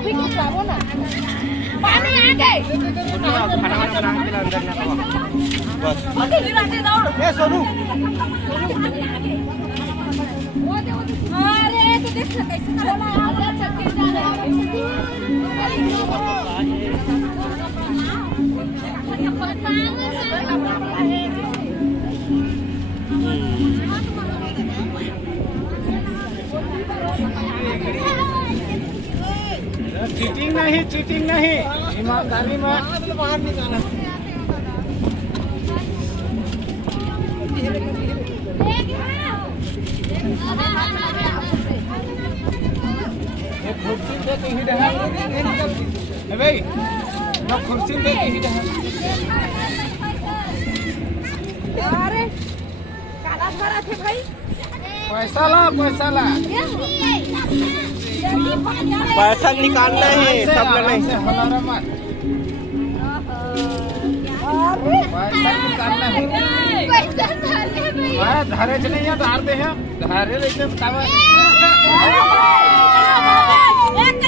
अभी खिंचाओ ना पानी आ गए खाना वाना बना के अंदर ना बस अभी गिराते दौड़ ए सोनू अरे तो देख कैसे चला आगे चक्के जा चीटिंग नहीं ईमानदारी में बाहर निकाला कुर्सी दे के ही रहा है भाई ना कुर्सी दे के ही रहा अरे काला भरा थे भाई पैसा ला पैसा निकालना है सब नहीं पैसा निकालना है पैसा डाले भैया धारे चले या धार दे हैं धारे लेके बतावा एक